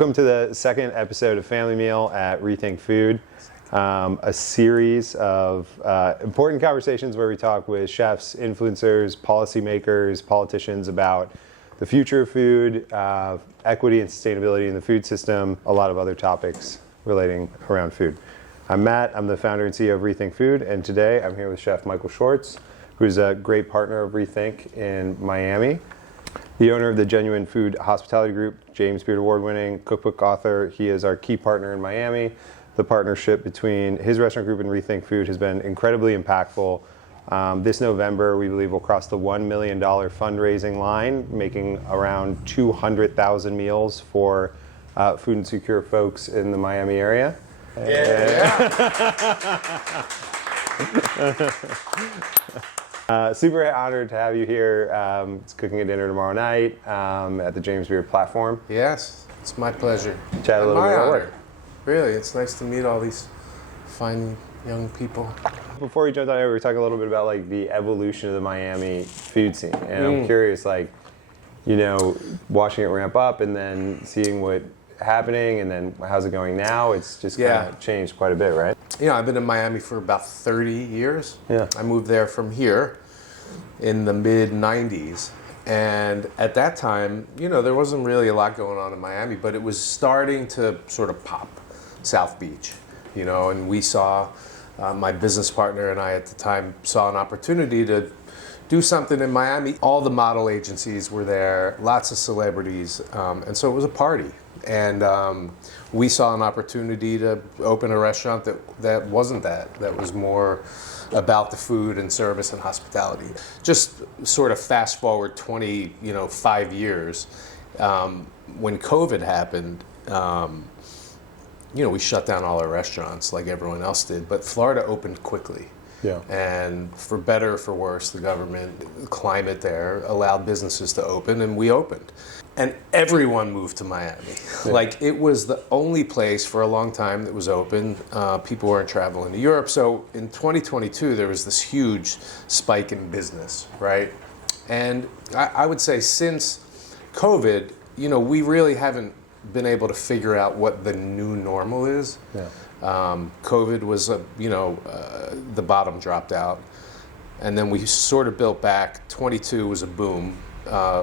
Welcome to the second episode of Family Meal at Rethink Food, a series of important conversations where we talk with chefs, influencers, policymakers, politicians about the future of food, equity and sustainability in the food system, a lot of other topics relating around food. I'm Matt, I'm the founder and CEO of Rethink Food, and today I'm here with Chef Michael Schwartz, who's a great partner of Rethink in Miami. The owner of the Genuine Food Hospitality Group, James Beard Award-winning cookbook author. He is our key partner in Miami. The partnership between his restaurant group and Rethink Food has been incredibly impactful. This November, we believe we'll cross the $1 million fundraising line, making around 200,000 meals for food insecure folks in the Miami area. Super honored to have you here. It's cooking a dinner tomorrow night at the James Beard platform. Yes, it's my pleasure. Chat a little bit about work. Really, it's nice to meet all these fine young people. Before we jumped on over, we were talking a little bit about like the evolution of the Miami food scene, and I'm curious, like, you know, watching it ramp up and then seeing what happening, and then how's it going now? It's just kind of changed quite a bit, right? You know, I've been in Miami for about 30 years. Yeah. I moved there from here in the mid-90s. And at that time, you know, there wasn't really a lot going on in Miami, but it was starting to sort of pop. South Beach, you know, and we saw, my business partner and I at the time saw an opportunity to do something in Miami. All the model agencies were there, lots of celebrities, and so it was a party. And we saw an opportunity to open a restaurant that wasn't that was more about the food and service and hospitality. Just sort of fast forward 5 years, when COVID happened, you know, we shut down all our restaurants like everyone else did, but Florida opened quickly. Yeah. And for better or for worse, the government, the climate there allowed businesses to open, and we opened. And everyone moved to Miami. Yeah. Like, it was the only place for a long time that was open. People weren't traveling to Europe. So in 2022, there was this huge spike in business, right? And I would say since COVID, you know, we really haven't been able to figure out what the new normal is. Yeah. COVID was, the bottom dropped out, and then we sort of built back. 22 was a boom,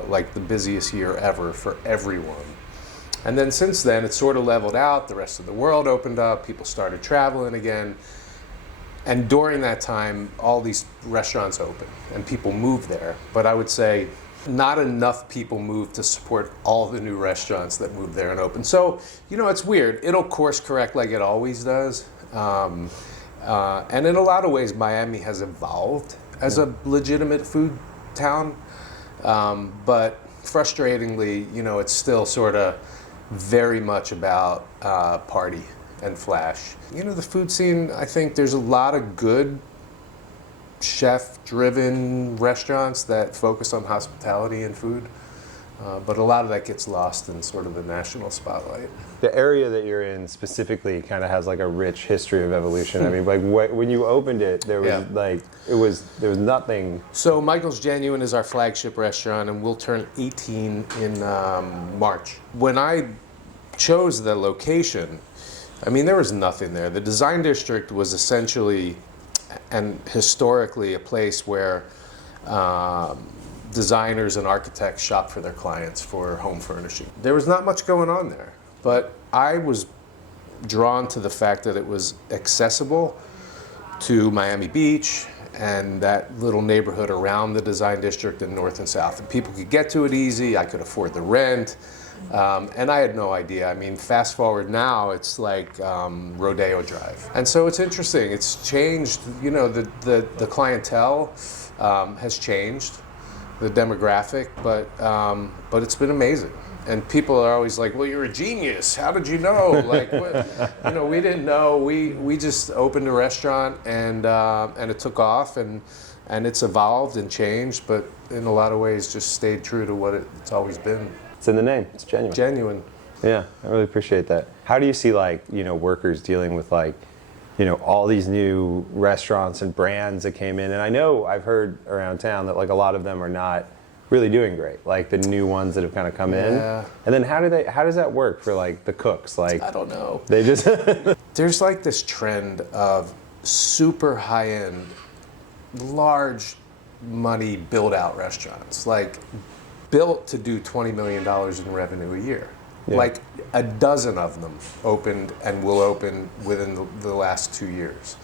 like the busiest year ever for everyone. And then since then, it sort of leveled out. The rest of the world opened up. People started traveling again. And during that time, all these restaurants opened, and people moved there. But I would say not enough people moved to support all the new restaurants that moved there and opened. So, you know, it's weird. It'll course correct like it always does. And in a lot of ways, Miami has evolved as a legitimate food town. But frustratingly, you know, it's still sort of very much about party and flash. You know, the food scene, I think there's a lot of good chef-driven restaurants that focus on hospitality and food, but a lot of that gets lost in sort of the national spotlight. The area that you're in specifically kind of has like a rich history of evolution. I mean, like when you opened it, there was there was nothing. So Michael's Genuine is our flagship restaurant, and we'll turn 18 in March. When I chose the location, I mean, there was nothing there. The design district was essentially and historically a place where designers and architects shop for their clients for home furnishing. There was not much going on there, but I was drawn to the fact that it was accessible to Miami Beach and that little neighborhood around the design district in north and south. And people could get to it easy. I could afford the rent. And I had no idea. I mean, fast forward now, it's like Rodeo Drive. And so it's interesting. It's changed. You know, the clientele has changed, the demographic, but it's been amazing. And people are always like, well, you're a genius. How did you know? Like, what? You know, we didn't know. We just opened a restaurant, and it took off, and it's evolved and changed, but in a lot of ways just stayed true to what it's always been. It's in the name. It's genuine. Genuine. Yeah, I really appreciate that. How do you see, like, you know, workers dealing with, like, you know, all these new restaurants and brands that came in? And I know I've heard around town that, like, a lot of them are not really doing great, like the new ones that have kind of come in. And then how does that work for like the cooks? Like, I don't know. They just There's like this trend of super high-end, large money build-out restaurants, like built to do $20 million in revenue a year. Yeah. Like a dozen of them opened and will open within the last 2 years.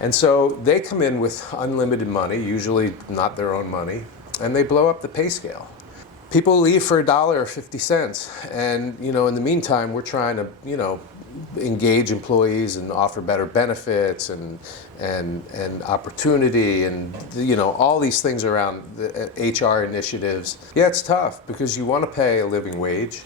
And so they come in with unlimited money, usually not their own money, and they blow up the pay scale. People leave for $1.50, and in the meantime, we're trying to engage employees and offer better benefits and opportunity and all these things around the HR initiatives. Yeah, it's tough because you want to pay a living wage,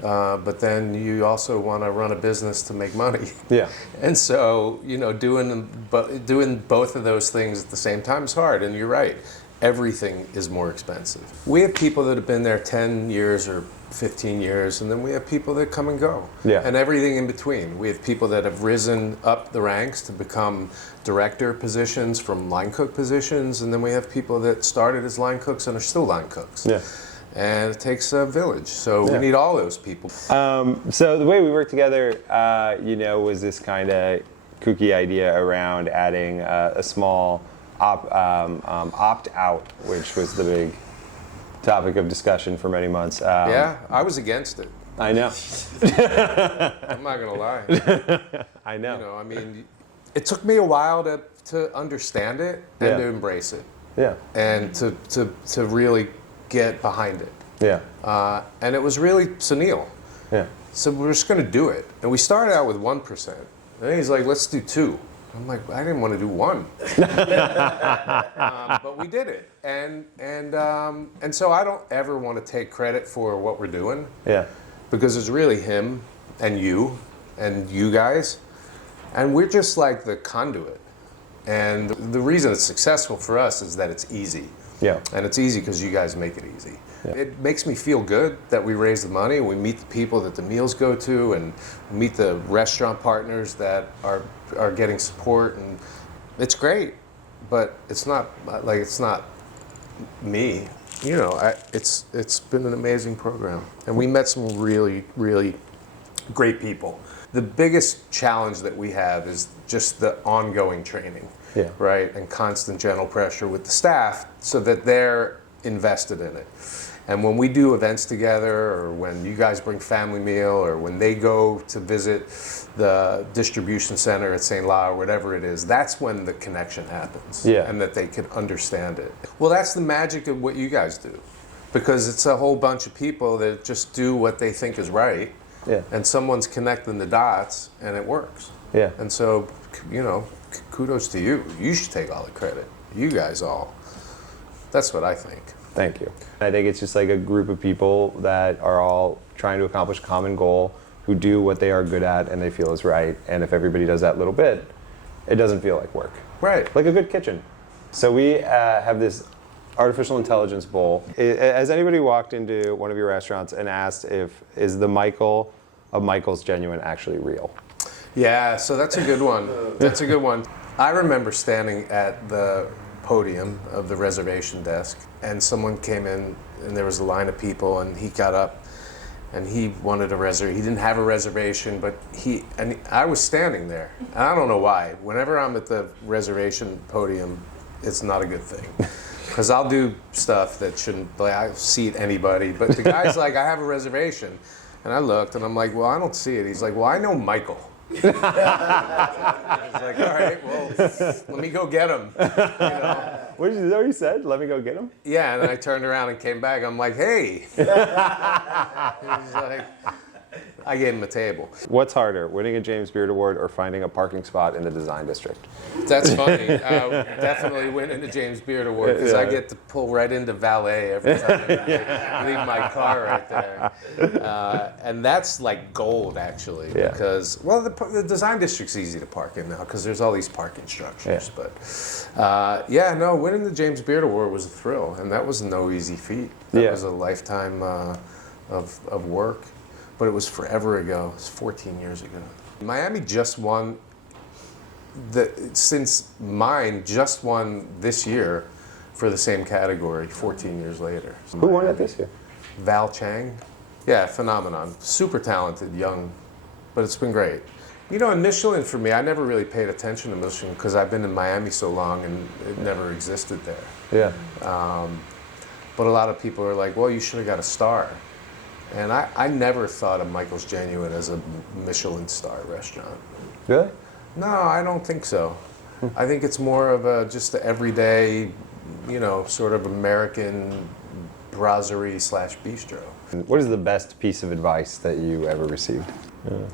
but then you also want to run a business to make money. Yeah. And so doing both of those things at the same time is hard. And you're right. Everything is more expensive. We have people that have been there 10 years or 15 years, and then we have people that come and go. Yeah. And everything in between. We have people that have risen up the ranks to become director positions from line cook positions, and then we have people that started as line cooks and are still line cooks. Yeah. And it takes a village, so we need all those people. So the way we worked together, was this kind of kooky idea around adding a small opt-out, which was the big topic of discussion for many months. Yeah, I was against it. I know. I'm not gonna lie. I know. It took me a while to understand it and to embrace it. Yeah. And to really get behind it. Yeah. And it was really Sunil. Yeah. So we're just gonna do it. And we started out with 1%. And then he's like, let's do 2. I'm like, I didn't want to do 1. But we did it. And so I don't ever want to take credit for what we're doing. Yeah. Because it's really him and you guys. And we're just like the conduit. And the reason it's successful for us is that it's easy. Yeah. And it's easy because you guys make it easy. Yeah. It makes me feel good that we raise the money, we meet the people that the meals go to, and meet the restaurant partners that are getting support, and it's great. But it's not me. It's been an amazing program, and we met some really, really great people. The biggest challenge that we have is just the ongoing training, right, and constant gentle pressure with the staff so that they're invested in it. And when we do events together, or when you guys bring family meal, or when they go to visit the distribution center at St. La or whatever it is, that's when the connection happens. Yeah. And that they can understand it. Well, that's the magic of what you guys do. Because it's a whole bunch of people that just do what they think is right. Yeah. And someone's connecting the dots, and it works. Yeah. And so, kudos to you. You should take all the credit. You guys all. That's what I think. Thank you. I think it's just like a group of people that are all trying to accomplish a common goal, who do what they are good at and they feel is right. And if everybody does that little bit, it doesn't feel like work. Right. Like a good kitchen. So we have this artificial intelligence bowl. Has anybody walked into one of your restaurants and asked is the Michael of Michael's Genuine actually real? Yeah, so that's a good one. That's a good one. I remember standing at the podium of the reservation desk, and someone came in, and there was a line of people, and he got up, and he wanted a reservation. He didn't have a reservation, but I was standing there, and I don't know why. Whenever I'm at the reservation podium, it's not a good thing, because I'll do stuff that shouldn't. I seat anybody, but the guy's like, I have a reservation, and I looked, and I'm like, well, I don't see it. He's like, well, I know Michael. He's like, all right, well, let me go get him. What is that what he said? Let me go get him? Yeah, and then I turned around and came back. I'm like, hey. He's like, I gave him a table. What's harder, winning a James Beard Award or finding a parking spot in the design district? That's funny. Definitely winning the James Beard Award, because I get to pull right into valet every time I leave my car right there. And that's like gold, actually, because, well, the design district's easy to park in now because there's all these parking structures. Yeah. But winning the James Beard Award was a thrill, and that was no easy feat. That was a lifetime of work. But it was forever ago. It was 14 years ago. Miami just won, since mine just won this year, for the same category 14 years later. Who won it this year? Val Chang. Yeah, phenomenon. Super talented, young, but it's been great. You know, and Michelin for me, I never really paid attention to Michelin because I've been in Miami so long and it never existed there. Yeah. But a lot of people are like, well, you should have got a star. And I never thought of Michael's Genuine as a Michelin star restaurant. Really? No, I don't think so. I think it's more of a just the everyday, you know, sort of American brasserie slash bistro. What is the best piece of advice that you ever received?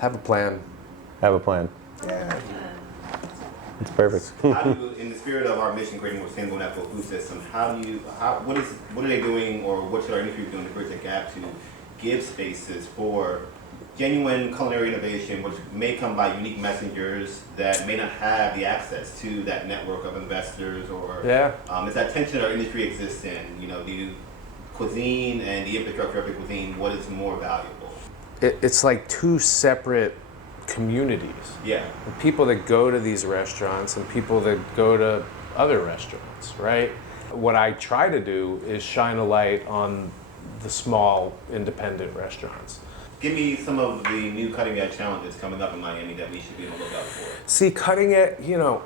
Have a plan. Have a plan. Yeah. It's perfect. How do you, in the spirit of our mission, creating a sustainable natural food system, what are they doing, or what should our industry be doing to bridge the gap to give spaces for genuine culinary innovation, which may come by unique messengers that may not have the access to that network of investors, or is that tension our industry exists in? You know, do cuisine and the infrastructure of the cuisine, what is more valuable? It's like two separate communities. Yeah. The people that go to these restaurants and people that go to other restaurants, right? What I try to do is shine a light on the small independent restaurants. Give me some of the new cutting edge challenges coming up in Miami that we should be on the lookout for. See, cutting edge, you know,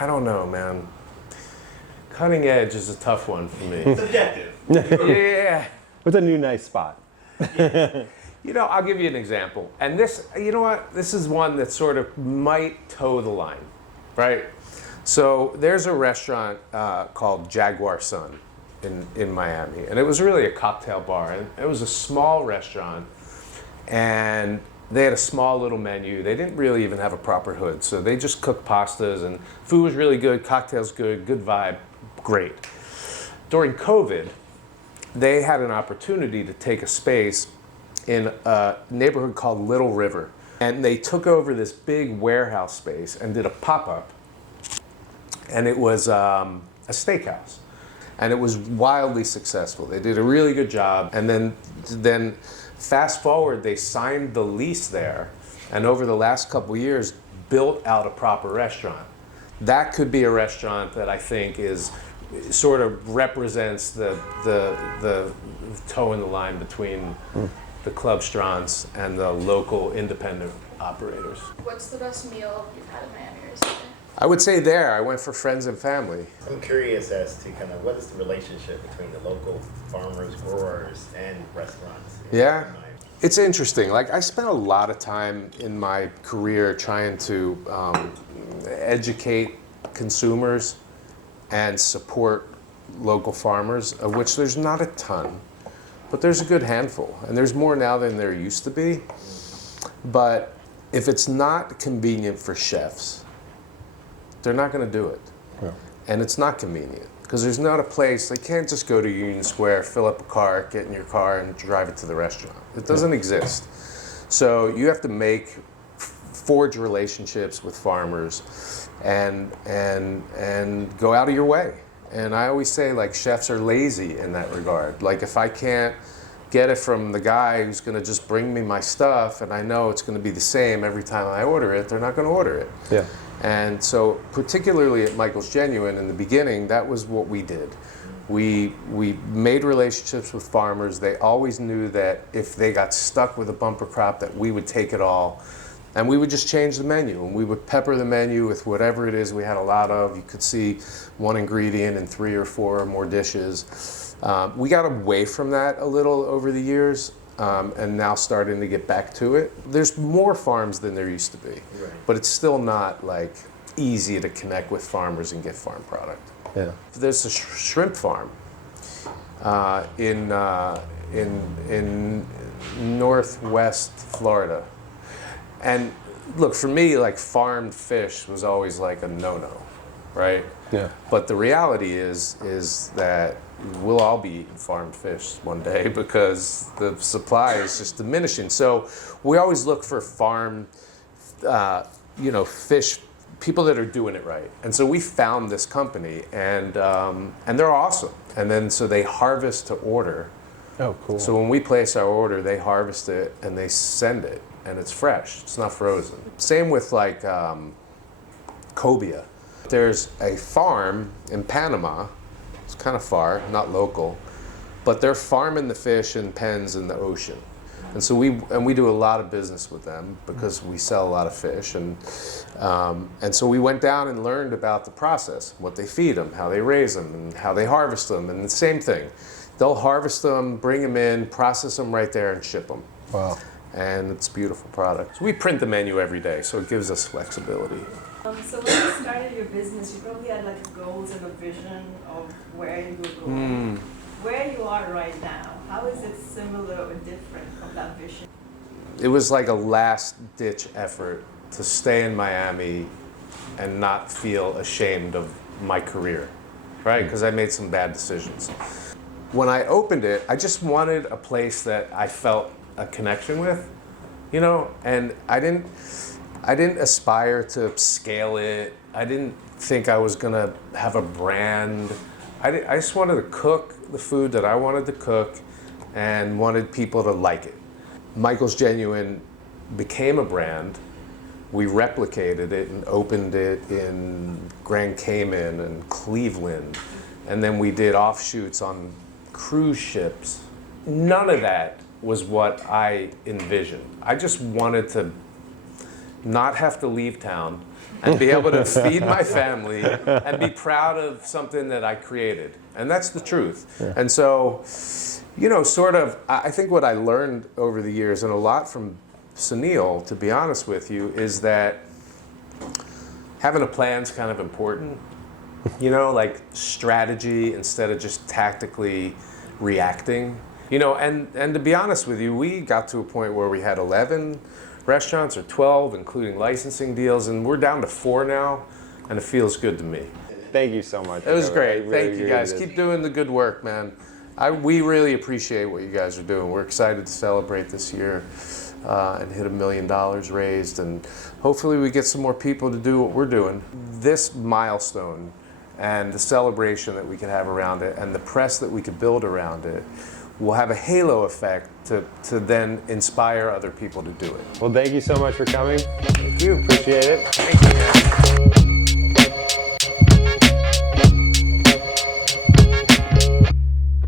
I don't know, man. Cutting edge is a tough one for me. Subjective. Yeah. What's a new nice spot? You know, I'll give you an example. And this, you know what? This is one that sort of might toe the line, right? So there's a restaurant called Jaguar Sun in Miami. And it was really a cocktail bar. And it was a small restaurant. And they had a small little menu. They didn't really even have a proper hood. So they just cooked pastas, and food was really good, cocktails good vibe, great. During COVID, they had an opportunity to take a space in a neighborhood called Little River. And they took over this big warehouse space and did a pop-up. And it was a steakhouse. And it was wildly successful. They did a really good job. And then fast forward, they signed the lease there. And over the last couple years, built out a proper restaurant. That could be a restaurant that I think is sort of represents the toe in the line between the clubstrants and the local independent operators. What's the best meal you've had in Miami recently? I would say there, I went for friends and family. I'm curious as to kind of what is the relationship between the local farmers, growers, and restaurants? Yeah, it's interesting. Like, I spent a lot of time in my career trying to educate consumers and support local farmers, of which there's not a ton, but there's a good handful. And there's more now than there used to be. But if it's not convenient for chefs, they're not going to do it. Yeah. And it's not convenient because there's not a place, they can't just go to Union Square, fill up a car, get in your car and drive it to the restaurant. It doesn't exist. So you have to forge relationships with farmers and go out of your way. And I always say, like, chefs are lazy in that regard. Like, if I can't get it from the guy who's going to just bring me my stuff and I know it's going to be the same every time I order it, they're not going to order it. Yeah. And so, particularly at Michael's Genuine, in the beginning, that was what we did. We made relationships with farmers. They always knew that if they got stuck with a bumper crop, that we would take it all. And we would just change the menu, and we would pepper the menu with whatever it is we had a lot of. You could see one ingredient in 3 or 4 or more dishes. We got away from that a little over the years, and now starting to get back to it. There's more farms than there used to be, but it's still not like easy to connect with farmers and get farm product. Yeah. There's a shrimp farm in northwest Florida. And look, for me, like, farmed fish was always like a no-no, right? Yeah. But the reality is that we'll all be eating farmed fish one day because the supply is just diminishing. So we always look for farmed, fish, people that are doing it right. And so we found this company, and they're awesome. And then so they harvest to order. Oh, cool. So when we place our order, they harvest it and they send it. And it's fresh, it's not frozen. Same with like cobia. There's a farm in Panama It's kind of far, not local, but they're farming the fish in pens in the ocean. And so we do a lot of business with them because we sell a lot of fish, and so we went down and learned about the process, what they feed them, how they raise them, and how they harvest them. And the same thing, they'll harvest them, bring them in, process them right there, and ship them. Wow. And it's a beautiful product. So we print the menu every day, so it gives us flexibility. So when you started your business, you probably had like goals and a vision of where you were going. Where you are right now, how is it similar or different from that vision? It was like a last-ditch effort to stay in Miami and not feel ashamed of my career, right? Because I made some bad decisions. When I opened it, I just wanted a place that I felt a connection with, you know, and I didn't aspire to scale it. I didn't think I was gonna have a brand. I just wanted to cook the food that I wanted to cook and wanted people to like it. Michael's Genuine became a brand. We replicated it and opened it in Grand Cayman and Cleveland. And then we did offshoots on cruise ships. None of that was what I envisioned. I just wanted to not have to leave town and be able to feed my family and be proud of something that I created. And that's the truth. Yeah. And so, you know, sort of, I think what I learned over the years, and a lot from Sunil, to be honest with you, is that having a plan's kind of important. You know, like strategy instead of just tactically reacting. You know, and to be honest with you, we got to a point where we had 11 restaurants, or 12, including licensing deals, and we're down to 4 now, and it feels good to me. Thank you so much. It was great. Thank you guys. Keep doing the good work, man. We really appreciate what you guys are doing. We're excited to celebrate this year and hit $1 million raised, and hopefully we get some more people to do what we're doing. This milestone and the celebration that we could have around it and the press that we could build around it will have a halo effect to then inspire other people to do it. Well, thank you so much for coming. Thank you. Appreciate it. Thank you.